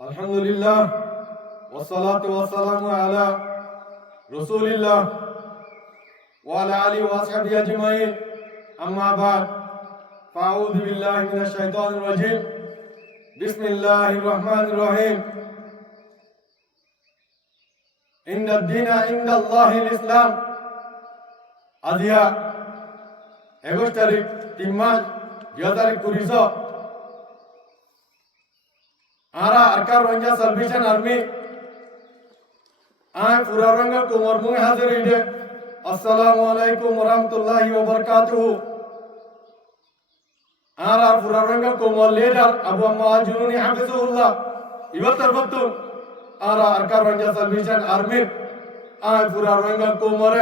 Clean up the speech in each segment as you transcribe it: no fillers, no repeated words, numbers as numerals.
আলহামদুলিল্লাহ ওয়াসসালাতু ওয়াসসালামু আলা রাসূলিল্লাহ ওয়া আলা আলিহি ওয়া আসহাবিহি আজমাইন আম্মা বাদ ফাআউযু বিল্লাহি মিনাশ শাইতানির রাজীম বিসমিল্লাহির রহমানির রহিম ইন্নাদ দীনা ইনদাল্লাহিল ইসলাম আজিয়া 21 তারিখ 3 মাস 2020 आरा अरकार रंगा सल्वेशन आर्मी आय पूरा रंगा कुमार मुंह हाजिर इधे अस्सलामु अलैकुम वरहमतुल्लाहि वबरकातुहू आरा पूरा रंगा कुमार लीडर अबू अम्मा जुनूनी हाफिजुल्लाह इवतर वक्तु आरा अरकार रंगा सल्वेशन आर्मी आय पूरा रंगा कुमार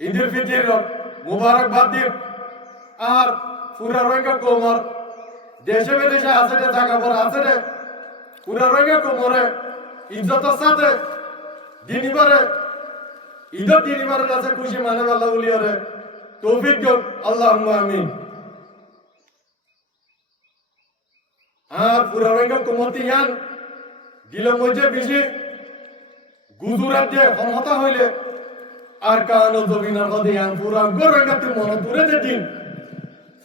ईद उल फितर मुबारकबाद दी आर पूरा रंगा कुमार देशे विदेशे আছে রে জায়গা পর আছে রে পুরা রঙে কোমরে ইজ্জতের সাথে দিনইবারে দিনইবারে আছে খুশি মানে আল্লাহ বলিয়ারে তৌফিক দিও আল্লাহুম্মা আমিন আর পুরা রঙে কোমতি ইয়ান দিল মজে বেশি গুজরাতে ক্ষমতা হইলে আর কানো জমিনার মধ্যে ইয়ান পুরা গরঙ্গাতে মন দূরে দিন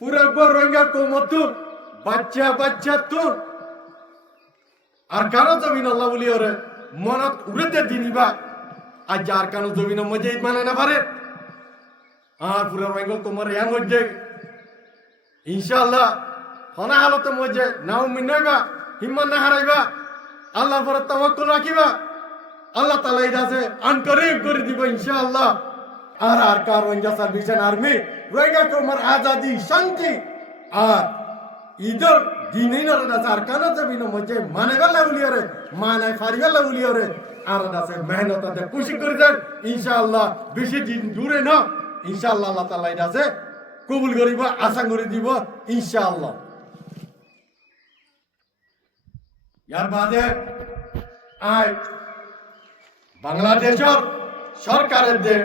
পুরা গরঙ্গা কোমতুর বাচ্চা বাচ্চা তোর আর কারো জমিন আল্লাহ বলি ওরে মনত উড়েতে দিনিবা আর যার কারো জমিন মজে মানে না পারে আর পুরো রঙ তোমার ইয়ান মধ্যে ইনশাআল্লাহ হনা হালতে মজে নাও মিনাইবা হিম্মত না হারাইবা আল্লাহর উপর তাওয়াক্কুল রাখিবা আল্লাহ তাআলা ইদাসে আনকরিব করে দিব ইনশাআল্লাহ আর কার রঙা সার্ভিসন আর্মি রঙা তোমার আজাদি শান্তি আর इधर दिनै न रदा सरकार जमीन मजे माने गल्ला उलियरे माने फारी गल्ला उलियरे आरदा से मेहनत ते खुशी कर दे इंशाअल्लाह बेशी दिन दूरे न इंशाअल्लाह अल्लाह ताआला इदा से कबूल करिबा आशा करि দিব इंशाअल्लाह यार बादे आय बांग्लादेशर सरकारेर दे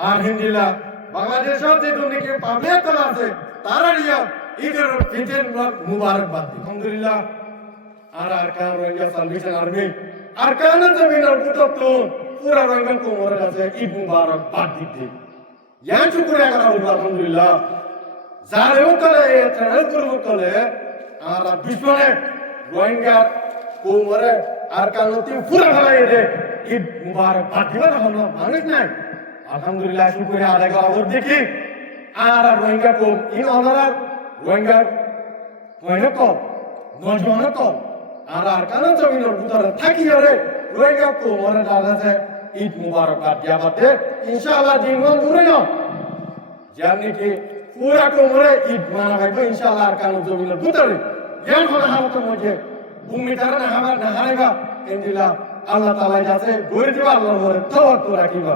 आलহামদুলিল্লাহ বাংলাদেশের যে দুনিকে পাবলিক আছে তারা রিয়া ঈদের ফিতর মুবারকবাদ আলহামদুলিল্লাহ আর আরকান রঙ্গা সালভেশন আর্মি আরকান জমিনের পুত্র পুরা রঙ্গন কোমর আছে ঈদ মুবারকবাদ দিতে ইয়ান শুকরিয়া করা হলো আলহামদুলিল্লাহ যারেও কলে এটার করব কলে আর বিশ্বনে রঙ্গা কোমরে আরকানতে পুরা হলাই দে ঈদ মুবারকবাদ দিবা হলো মানুষ নাই আলহামদুলিল্লাহ শুকরিয়া আদায় করা হলো দেখি আর রঙ্গা কোম ইন অনার রোহিঙ্গার কম নজওয়ান কম আর কারণ জমিনের ভিতরে থাকি রে রোহিঙ্গা কোমরে দাদাছে ঈদ মুবারকবাদ দিয়াবাতে ইনশাআল্লাহ দিনমান দূরে না জানি কি পুরা কোমরে ঈদ মানাবে ইনশাআল্লাহ আর কারণ জমিনের ভিতরে জ্ঞান হলে হামত মধ্যে ভূমি তারা না হামার না হারাইবা ইনশাআল্লাহ আল্লাহ তাআলা যাতে গড়ে দিবা আল্লাহর উপরে তাওয়াক্কুল রাখিবা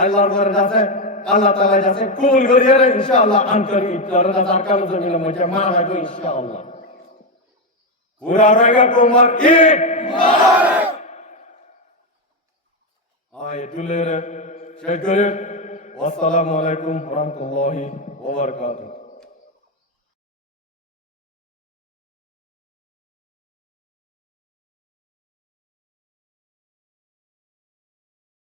আল্লাহর উপরে যাতে Allah Taala jase kul goriere insyaallah angkar itara dasarkan jaminan moja mana itu insyaallah pura raga komar Eid Mubarak ay dulere şekerim wassalamu alaikum warahmatullahi wabarakatuh